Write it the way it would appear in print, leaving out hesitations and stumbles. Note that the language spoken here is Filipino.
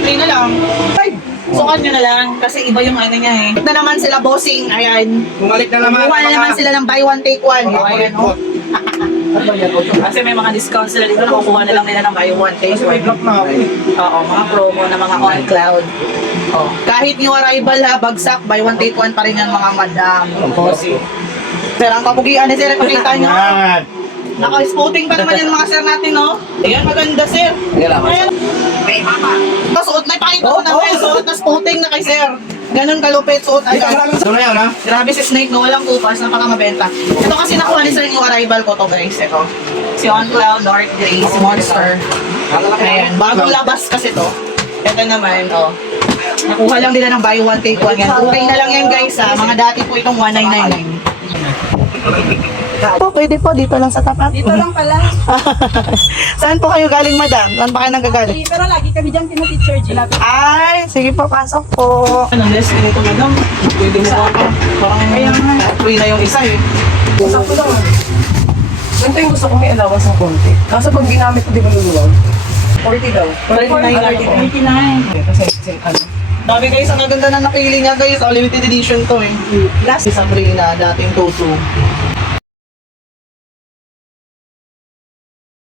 23 na lang. Sukat nyo na lang kasi iba yung ano niya eh. Na naman sila bossing, ayan. Bumalik na naman. Kuha na naman sila ng buy one take one. Ayan, oh. Kasi may mga discounts sila dito, nakukuha na lang nila ng buy one take one. Oo, mga promo na mga on cloud. Oh. Kahit new arrival ha, bagsak, buy one take one pa rin yan mga madam. Bossing. Sir, ang kapugian ni sir, pakita nyo. Naka-spotting pa naman yung mga sir natin, no? Ayan, maganda, sir. Ayan. Suot na, ipakita ko naman. Suot na spotting na kay sir. Ganun kalupit, suot agad. Ito na yun, ha? Grabe si Snake, no? Walang kupas, napakamabenta. Ito kasi nakuha ni sir yung arrival ko to, guys. Ito. Si On Cloud, Dark Grace, Monster. Ayan, bagong labas kasi to. Ito naman, oh. Nakuha lang nila ng buy one, take one yan. Okay na lang yan, guys, ha? Mga dati po itong 1999. Po, pwede po, dito lang sa tapat. Dito lang pala. Saan po kayo galing, madam? Saan pa kayo nanggagaling? Pero lagi kami dyan pina-teacher G. Ay, sige po, pasok po. Anong list nito, madam? Pwede mo ako. Parang kaya nga. Free na yung isa eh. Sakto lang. Ganito yung gusto kong may allowance ng konti. Kaso pag ginamit ko, di ba luluwag? 40 daw. 39. Kasi ano. Sabi guys, ang ganda na napili niya guys. Oh, limited edition to eh. Last Sabrina, dating Toto.